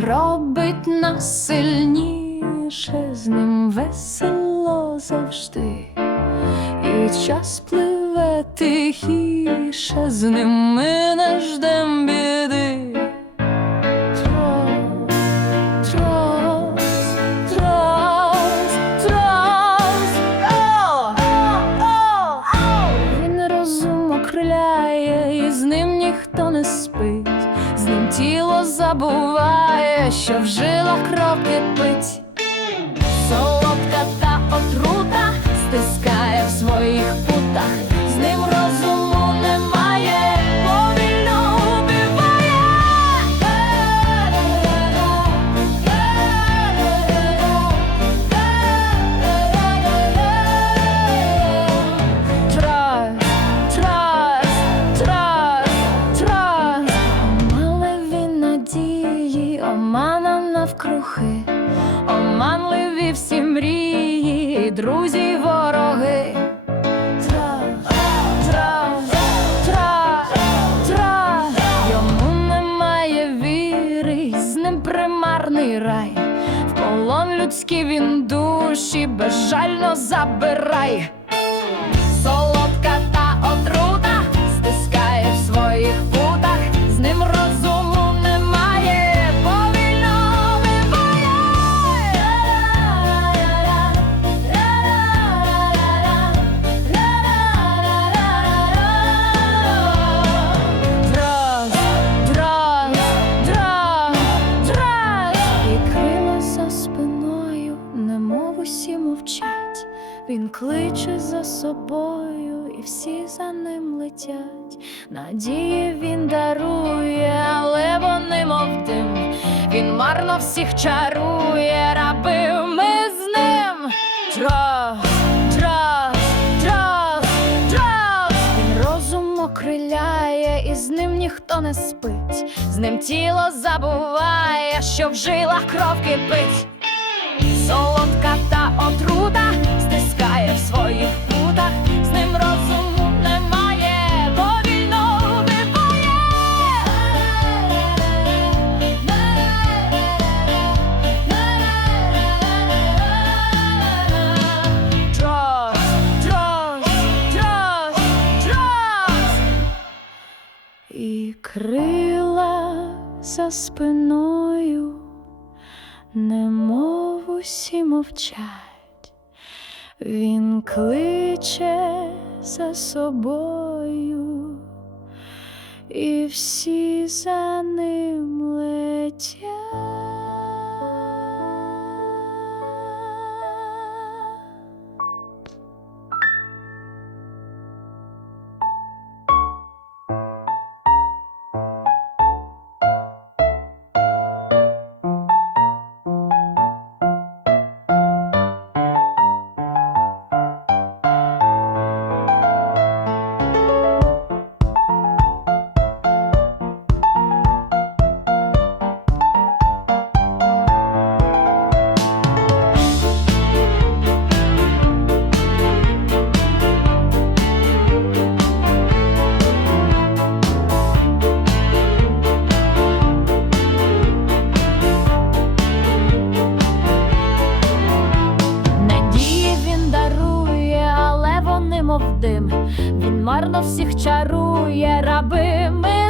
Робить нас сильніше, з ним весело завжди, і час пливе тихіше, з ним ми не ждем біди. Він розум окриляє, і з ним ніхто не спить, з ним тіло забуває, що в жилах кров кипить. Надії, омана навкруги, оманливі всі мрії, друзі вороги. Йому немає віри, з ним примарний рай. В полон людський він душі безжально забирай. Він кличе за собою, і всі за ним летять. Надії він дарує, але вони мов дим. Він марно всіх чарує, раби ми з ним. Трас, трас, трас, трас. Він розум окриляє, і з ним ніхто не спить. З ним тіло забуває, що в жилах кров кипить. Солодка та отрута своїх путах, з ним розуму немає, повільно вбиває. Трос, трос, трос, трос. І крила за спиною немов усі мовчать, він кличе за собою, і всі за ним летять. Дарує, мов дим. Він марно всіх чарує, раби ми